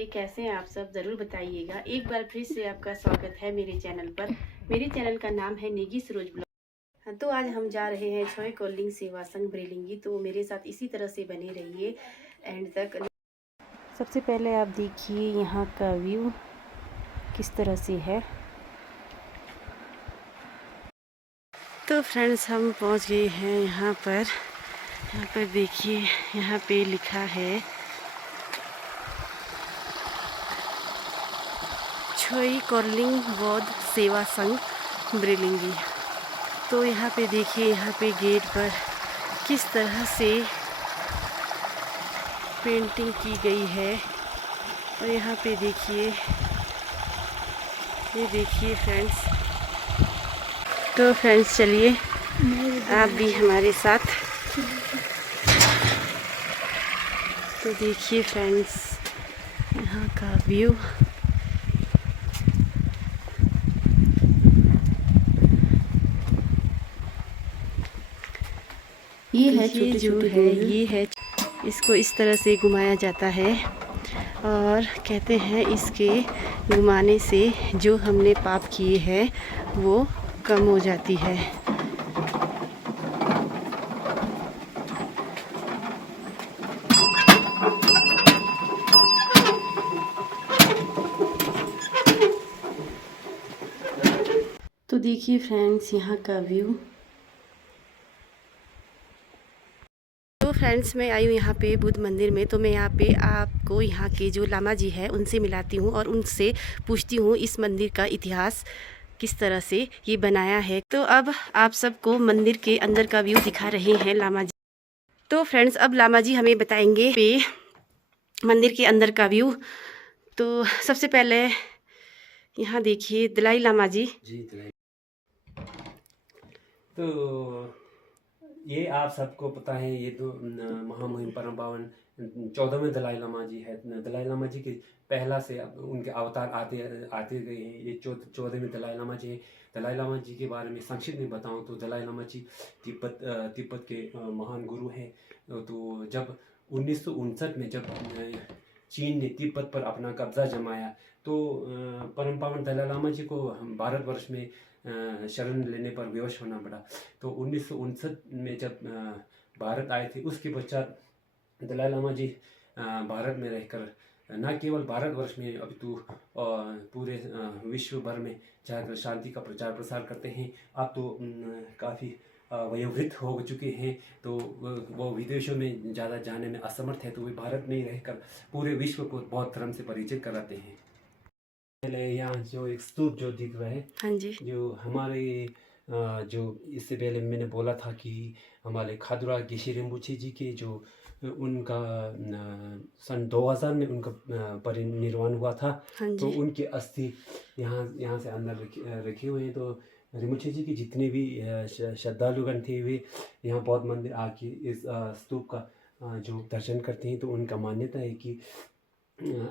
नमस्ते, कैसे हैं आप सब? ज़रूर बताइएगा। एक बार फिर से आपका स्वागत है मेरे चैनल पर। मेरे चैनल का नाम है नेगी सरोज ब्लॉग। हाँ, तो आज हम जा रहे हैं छोय कोल्डिंग सेवा संघ ब्रेलिंगी। तो मेरे साथ इसी तरह से बने रहिए एंड तक। सबसे पहले आप देखिए यहाँ का व्यू किस तरह से है। तो फ्रेंड्स, हम पहुँच गए हैं यहाँ पर देखिए, यहाँ पे लिखा है छोय कोल्डिंग बौद्ध सेवा संघ ब्रेलिंगी। तो यहाँ पे देखिए, यहाँ पे गेट पर किस तरह से पेंटिंग की गई है। और यहाँ पे देखिए, ये देखिए फ्रेंड्स। तो फ्रेंड्स चलिए आप भी हमारे साथ। तो देखिए फ्रेंड्स, यहाँ का व्यू। ये है छोटे जो है, ये है, इसको इस तरह से घुमाया जाता है और कहते हैं इसके घुमाने से जो हमने पाप किए हैं वो कम हो जाती है। तो देखिए फ्रेंड्स, यहाँ का व्यू। तो फ्रेंड्स, मैं आई हूँ यहाँ पे बुद्ध मंदिर में। तो मैं यहाँ पे आपको यहाँ के जो लामा जी है उनसे मिलाती हूँ और उनसे पूछती हूँ इस मंदिर का इतिहास किस तरह से ये बनाया है। तो अब आप सबको मंदिर के अंदर का व्यू दिखा रहे हैं लामा जी। तो फ्रेंड्स, अब लामा जी हमें बताएंगे पे मंदिर के अंदर का व्यू। तो सबसे पहले यहाँ देखिए दलाई लामा जी। तो ये आप सबको पता है, ये तो महामहिम परम पावन 14वें दलाई लामा जी है। दलाई लामा जी के पहला से उनके अवतार आते आते गए हैं। ये 14वें दलाई लामा जी हैं। दलाई लामा जी के बारे में संक्षिप्त में बताऊं तो दलाई लामा जी तिब्बत के महान गुरु हैं। तो जब 1959 में जब चीन ने तिब्बत पर अपना कब्जा जमाया तो परम पावन दलाई लामा जी को हम भारतवर्ष में शरण लेने पर विवश होना पड़ा। तो 1959 में जब भारत आए थे, उसके पश्चात दलाई लामा जी भारत में रहकर न केवल भारतवर्ष में अपितु पूरे विश्व भर में जाकर शांति का प्रचार प्रसार करते हैं। अब तो काफ़ी वयोवृद्ध हो चुके हैं, तो वो विदेशों में ज़्यादा जाने में असमर्थ है, तो वे भारत में ही रहकर पूरे विश्व को बौद्ध धर्म से परिचित कराते हैं। पहले यहाँ जो एक स्तूप जो दिख रहा है, हाँ जी, जो हमारे जो इससे पहले मैंने बोला था कि हमारे खादुरा गेशी रिम्बुची जी के जो उनका सन 2000 में उनका परिनिर्वाण हुआ था। हाँ तो जी। उनके अस्थि यहाँ से अंदर रखे हुए हैं। तो रिम्बुची जी के जितने भी श्रद्धालुगण थे, वे यहाँ बौद्ध मंदिर आके इस स्तूप का जो दर्शन करते हैं। तो उनका मान्यता है कि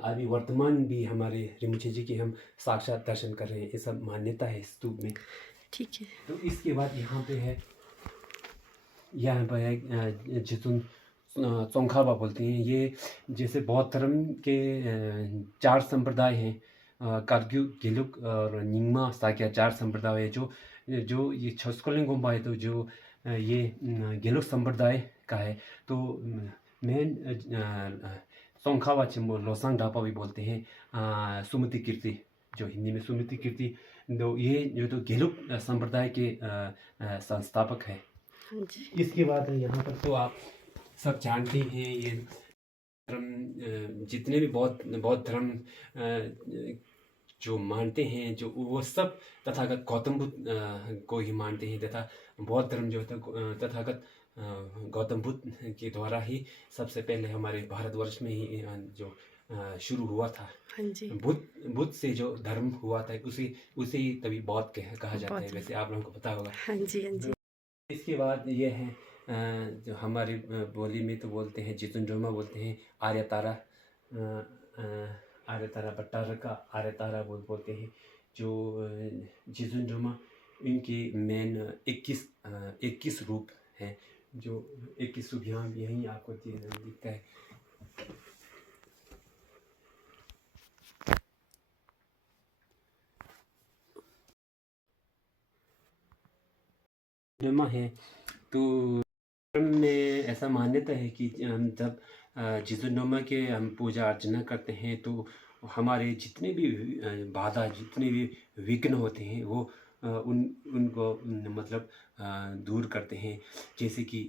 अभी वर्तमान भी हमारे रिमुची जी के हम साक्षात दर्शन कर रहे हैं, ये सब मान्यता है इस स्तूप में। ठीक है। तो इसके बाद यहाँ पे है जितुन चोंखाबा बोलते हैं। ये जैसे बौद्ध धर्म के 4 संप्रदाय हैं, कारग्यू, गेलुक और निंगमा साक्या 4 संप्रदाय है। जो ये छस्कोलिंग गुम्बा है, तो जो ये गेलुक संप्रदाय का है। तो मेन सोंखावा चिम्बो लोसांग ढापा भी बोलते हैं। सुमति कीर्ति, जो हिंदी में सुमति कीर्ति, तो ये जो तो गेलुक संप्रदाय के संस्थापक है। हाँ जी। इसके बाद यहाँ पर तो आप सब जानते हैं, ये धर्म जितने भी बौद्ध धर्म जो मानते हैं, जो वो सब तथागत गौतम बुद्ध को ही मानते हैं। तथा बौद्ध धर्म जो तथागत गौतम बुद्ध के द्वारा ही सबसे पहले हमारे भारतवर्ष में ही जो शुरू हुआ था। हाँ जी। बुद्ध से जो धर्म हुआ था, उसे ही तभी बौद्ध कहा जाता है। वैसे आप लोगों को पता होगा। हाँ जी, हाँ जी। इसके बाद ये है जो हमारी बोली में तो बोलते हैं, जितुनजोमा बोलते हैं, आर्य तारा, आर्य तारा बट्टार का आर्य तारा बोलते हैं। जो जितुनजोमा, इनके मेन 21 रूप हैं। जो 21 रूप यहाँ यहीं आपको दिखता है। नमा है। तो धर्म में ऐसा मान्यता है कि हम जब जिसुनमा के हम पूजा अर्चना करते हैं तो हमारे जितने भी बाधा जितने भी विघ्न होते हैं वो उनको मतलब दूर करते हैं। जैसे कि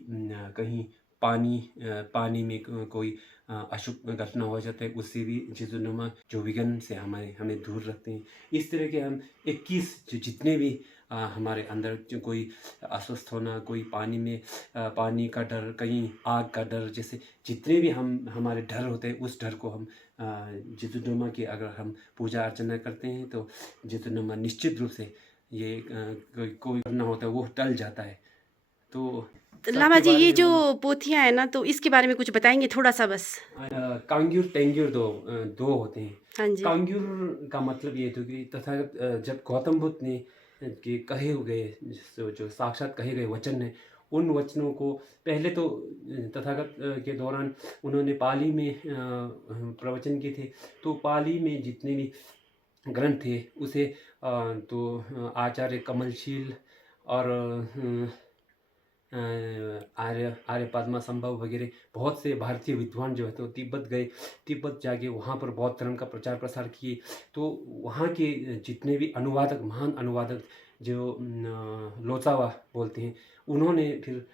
कहीं पानी में कोई अशुभ घटना हो जाता है, उससे भी जिसुनमा जो विघ्न से हमें दूर रखते हैं। इस तरह के हम 21 जितने भी हमारे अंदर जो कोई अस्वस्थ होना, कोई पानी में पानी का डर, कहीं आग का डर, जैसे जितने भी हमारे डर होते हैं उस डर को हम जितुनमा की अगर हम पूजा अर्चना करते हैं तो जितुनमा निश्चित रूप से ये कोई करना होता है वो टल जाता है। तो लामा सबके जी बारे ये में जो वो पोथियाँ हैं ना, तो इसके बारे में कुछ बताएंगे थोड़ा सा बस। कांग्यूर टेंग्यूर दो होते हैं। हाँ जी। कांग्यूर का मतलब ये था कि तथागत जब गौतम बुद्ध ने कि कहे गए जो साक्षात कहे गए वचन है, उन वचनों को पहले तो तथागत के दौरान उन्होंने पाली में प्रवचन किए थे। तो पाली में जितने भी ग्रंथ थे उसे तो आचार्य कमलशील और आर्य पद्मा संभव वगैरह बहुत से भारतीय विद्वान जो है तो तिब्बत गए। तिब्बत जाके वहाँ पर बौद्ध धर्म का प्रचार प्रसार किए। तो वहाँ के जितने भी अनुवादक, महान अनुवादक जो लोचावा बोलते हैं, उन्होंने फिर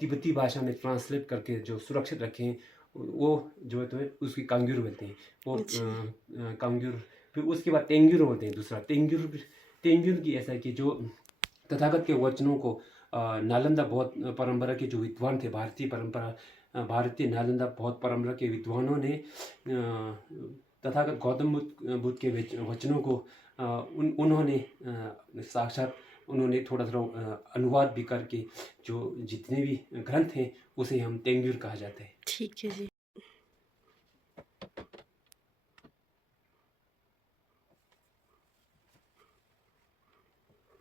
तिब्बती भाषा में ट्रांसलेट करके जो सुरक्षित रखे हैं वो जो है तो उसकी कांग्यूर बोलते हैं। वो अच्छा। कांग्यूर। फिर उसके बाद तेंग्यूर होते हैं दूसरा। तेंग्यूर की ऐसा है कि जो तथागत के वचनों को नालंदा बौद्ध परंपरा के जो विद्वान थे, भारतीय नालंदा बौद्ध परंपरा के विद्वानों ने तथागत गौतम बुद्ध के वचनों को उन्होंने साक्षात उन्होंने थोड़ा थोड़ा अनुवाद भी करके जो जितने भी ग्रंथ हैं उसे हम तेंग्यूर कहा जाता है। ठीक है जी।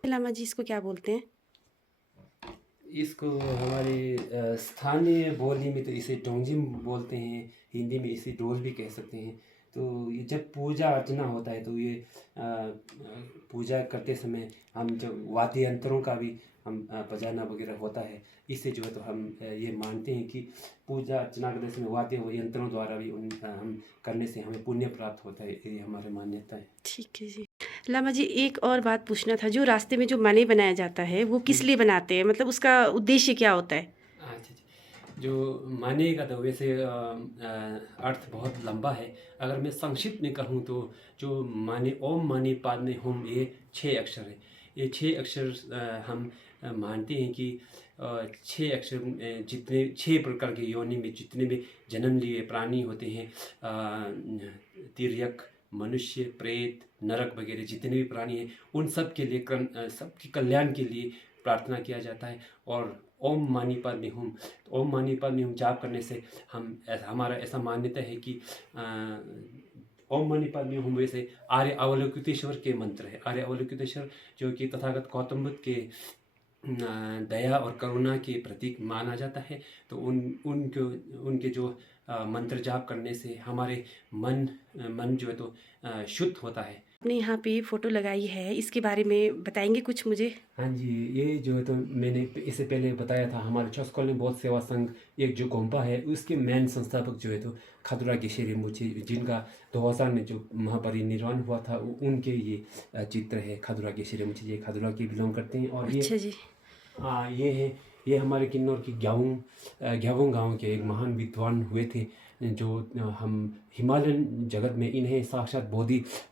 लामा जी इसको क्या बोलते हैं? इसको हमारे स्थानीय बोली में तो इसे डोंजिम बोलते हैं, हिंदी में इसे डोल भी कह सकते हैं। तो ये जब पूजा अर्चना होता है तो ये पूजा करते समय हम जब वाद्य यंत्रों का भी हम बजाना वगैरह होता है। इससे जो है तो हम ये मानते हैं कि पूजा अर्चना करते समय वाद्य यंत्रों द्वारा भी हम करने से हमें पुण्य प्राप्त होता है। ये हमारी मान्यता है। ठीक है जी। लामा जी एक और बात पूछना था, जो रास्ते में जो माने बनाया जाता है वो किस लिए बनाते हैं, मतलब उसका उद्देश्य क्या होता है? अच्छा अच्छा। जो माने का तो वैसे अर्थ बहुत लंबा है। अगर मैं संक्षिप्त में कहूँ तो जो माने ओम माने पादमे हुम, ये 6 अक्षर है। ये 6 अक्षर हम मानते हैं कि 6 अक्षर जितने 6 प्रकार के योनि में जितने भी जन्म लिए प्राणी होते हैं, तिर्यक, मनुष्य, प्रेत, नरक वगैरह जितने भी प्राणी हैं, उन सब के लिए सबके कल्याण के लिए प्रार्थना किया जाता है। और ओम मानी पादमे हुम, ओम मानी पादमे हुम जाप करने से हमारा ऐसा मान्यता है कि ओम मानी पादमे हुम वैसे आर्य अवलोकितेश्वर के मंत्र है। आर्य अवलोकितेश्वर जो कि तथागत गौतम बुद्ध के दया और करुणा के प्रतीक माना जाता है। तो उनके जो मंत्र जाप करने से हमारे मन जो है तो शुद्ध होता है। आपने यहाँ पे फोटो लगाई है, इसके बारे में बताएंगे कुछ मुझे? हाँ जी, ये जो है तो मैंने इससे पहले बताया था, हमारे छत्तीसगढ़ में बौद्ध सेवा संघ एक जो गोम्पा है उसके मेन संस्थापक जो है तो खदुरा केशरी रिम्पोछे, जिनका 2000 में जो महापरिनिर्वाण हुआ था, उनके ये चित्र है। खदुरा केशरी रिम्पोछे ये खदुरा के बिलोंग करते हैं। और अच्छा जी। ये हमारे किन्नौर की ग्यावों गांव के एक महान विद्वान हुए थे, जो हम हिमालयन जगत में इन्हें साक्षात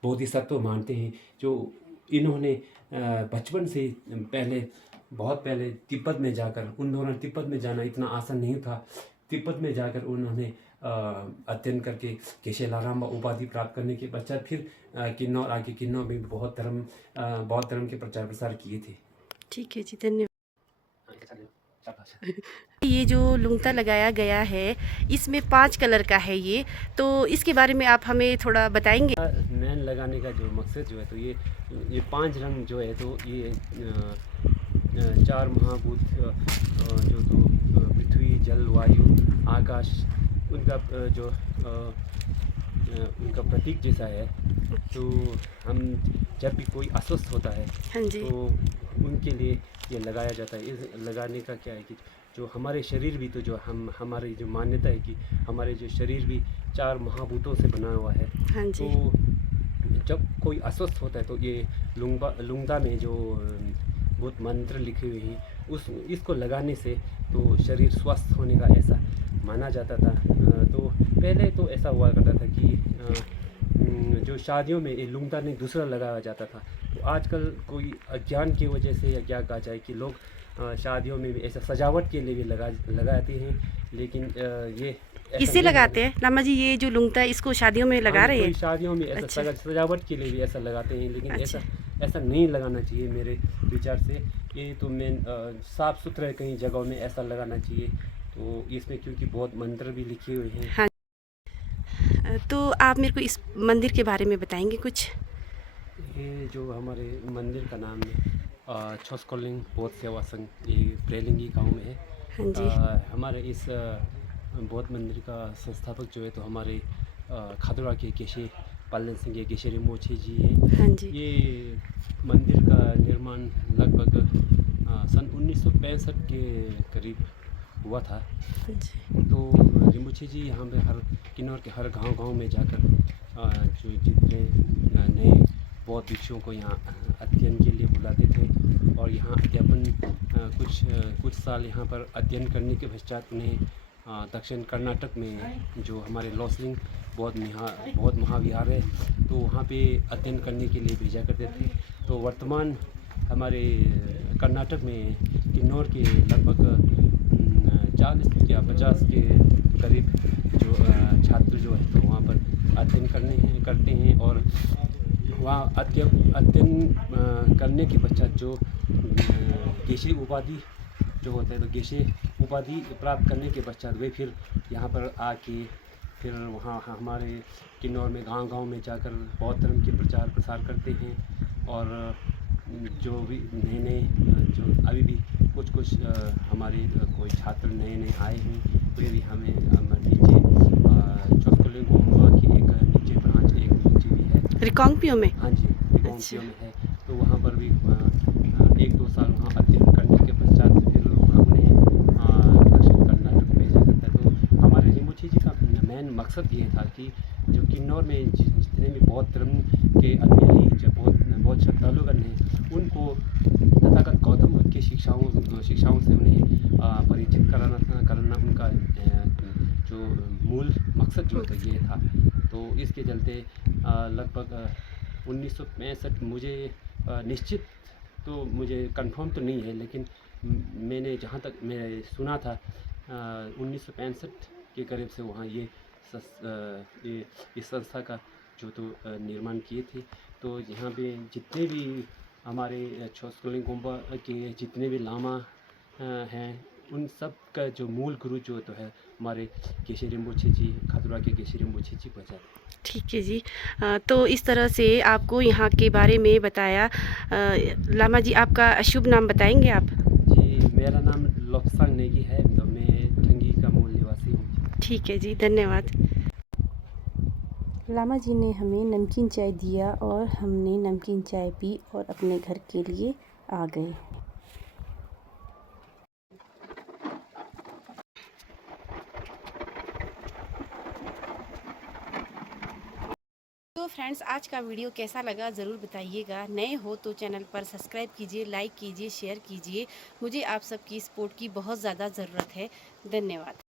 बोधिसत्व मानते हैं। जो इन्होंने बचपन से बहुत पहले तिब्बत में जाकर, उन दौरान तिब्बत में जाना इतना आसान नहीं था। तिब्बत में जाकर उन्होंने अध्ययन करके केशेलाराम उपाधि प्राप्त करने के पश्चात फिर किन्नौर में बौद्ध धर्म के प्रचार प्रसार किए थे। ठीक है जी, धन्यवाद। ये जो लुंगता लगाया गया है इसमें 5 कलर का है ये, तो इसके बारे में आप हमें थोड़ा बताएंगे? मैन लगाने का जो मकसद जो है तो ये 5 रंग जो है तो ये 4 महाभूत जो तो पृथ्वी, जल, वायु, आकाश, उनका उनका प्रतीक जैसा है। तो हम जब भी कोई अस्वस्थ होता है हाँ जी। तो उनके लिए ये लगाया जाता है। इस लगाने का क्या है कि जो हमारे शरीर भी तो जो हमारी जो मान्यता है कि हमारे जो शरीर भी 4 महाभूतों से बना हुआ है। हाँ जी। तो जब कोई अस्वस्थ होता है तो ये लुंगदा में जो बहुत मंत्र लिखे हुए हैं इसको लगाने से तो शरीर स्वस्थ होने का ऐसा माना जाता था। तो पहले तो ऐसा हुआ करता था कि जो शादियों में ये लुंगदा नहीं दूसरा लगाया जाता था। तो आजकल कोई अज्ञान की वजह से या क्या कहा जाए कि लोग शादियों में भी ऐसा सजावट के लिए भी लगाते हैं, लेकिन ये ऐसा किससे नहीं लगाते हैं लामा जी? ये जो लुंगता है इसको शादियों में लगा रहे कोई हैं? शादियों में ऐसा अच्छा। सजावट के लिए भी ऐसा लगाते हैं, लेकिन अच्छा। ऐसा नहीं लगाना चाहिए मेरे विचार से। ये तो मैं साफ़ सुथरे कहीं जगहों में ऐसा लगाना चाहिए। तो इसमें क्योंकि बहुत मंत्र भी लिखे हुए हैं। हाँ। तो आप मेरे को इस मंदिर के बारे में बताएंगे कुछ? ये जो हमारे मंदिर का नाम है छोस्कोलिंग बौद्ध सेवा संघ, ये प्रेलिंगी गांव में है। हाँ जी। हमारे इस बौद्ध मंदिर का संस्थापक जो है तो हमारे खादुरा के गेशे पालन सिंह ये गेशे रिम्पोछे जी हैं। हाँ जी। ये मंदिर का निर्माण लगभग सन 1965 के करीब हुआ था। हाँ जी। तो रिम्पोछे जी यहाँ पे किन्नौर के हर गांव में जाकर जो जितने नए बौद्ध भिक्षुओं को यहाँ अध्ययन के लिए बुलाते थे और यहाँ अध्यापन कुछ साल यहाँ पर अध्ययन करने के पश्चात उन्हें दक्षिण कर्नाटक में जो हमारे लॉसलिंग बौद्ध महाविहार है तो वहाँ पे अध्ययन करने के लिए भेजा करते थे। तो वर्तमान हमारे कर्नाटक में किन्नौर के लगभग 40 या 50 के करीब जो छात्र जो है तो वहाँ पर अध्ययन करते हैं और वहाँ अध्ययन करने के पश्चात जो गेशे उपाधि जो होता है तो गेशे उपाधि प्राप्त करने के पश्चात वे फिर यहाँ पर आके फिर वहाँ हमारे किन्नौर में गांव में जाकर बौद्ध धर्म के प्रचार प्रसार करते हैं। और जो भी नए जो अभी भी कुछ हमारे कोई छात्र नए आए हैं वे भी हमें नीचे छोस्कोलिंग गोम्बा की एक नीचे ब्रांच एक नीचे भी है रिकांगपियो में? हाँ जी, रिकांगपियो में है। तो वहाँ पर भी 1-2 साल वहाँ अध्ययन करने के पश्चात फिर वहाँ उन्हें दक्षिण कर्नाटक भेजा जाता है। तो हमारे रिम्पोछे जी का मेन मकसद ये था कि जो किन्नौर में जितने भी बौद्ध धर्म के अनुयायी जो बहुत श्रद्धालुगण हैं उनको तथागत गौतम बुद्ध की शिक्षाओं से उन्हें परिचित कराना उनका जो मूल मकसद जो था ये था। तो इसके चलते लगभग 1965 मुझे निश्चित तो मुझे कंफर्म तो नहीं है, लेकिन मैंने जहाँ तक मैं सुना था 1965 के करीब से वहाँ ये इस संस्था का जो तो निर्माण किए थे। तो यहाँ पे जितने भी हमारे छोस्कोलिंग गोम्बा के जितने भी लामा हैं उन सब का जो मूल गुरु जो तो है हमारे गेशे रिम्पोछे जी, खादुरा के गेशे रिम्पोछे जी बजाते हैं। ठीक है जी। तो इस तरह से आपको यहाँ के बारे में बताया। लामा जी आपका शुभ नाम बताएंगे आप? जी, मेरा नाम लोब्सांग नेगी है, तो मैं ठंगी का मूल निवासी हूँ। ठीक है जी, धन्यवाद। लामा जी ने हमें नमकीन चाय दिया और हमने नमकीन चाय पी और अपने घर के लिए आ गए। तो फ्रेंड्स आज का वीडियो कैसा लगा ज़रूर बताइएगा। नए हो तो चैनल पर सब्सक्राइब कीजिए, लाइक कीजिए, शेयर कीजिए। मुझे आप सबकी सपोर्ट की बहुत ज़्यादा ज़रूरत है। धन्यवाद।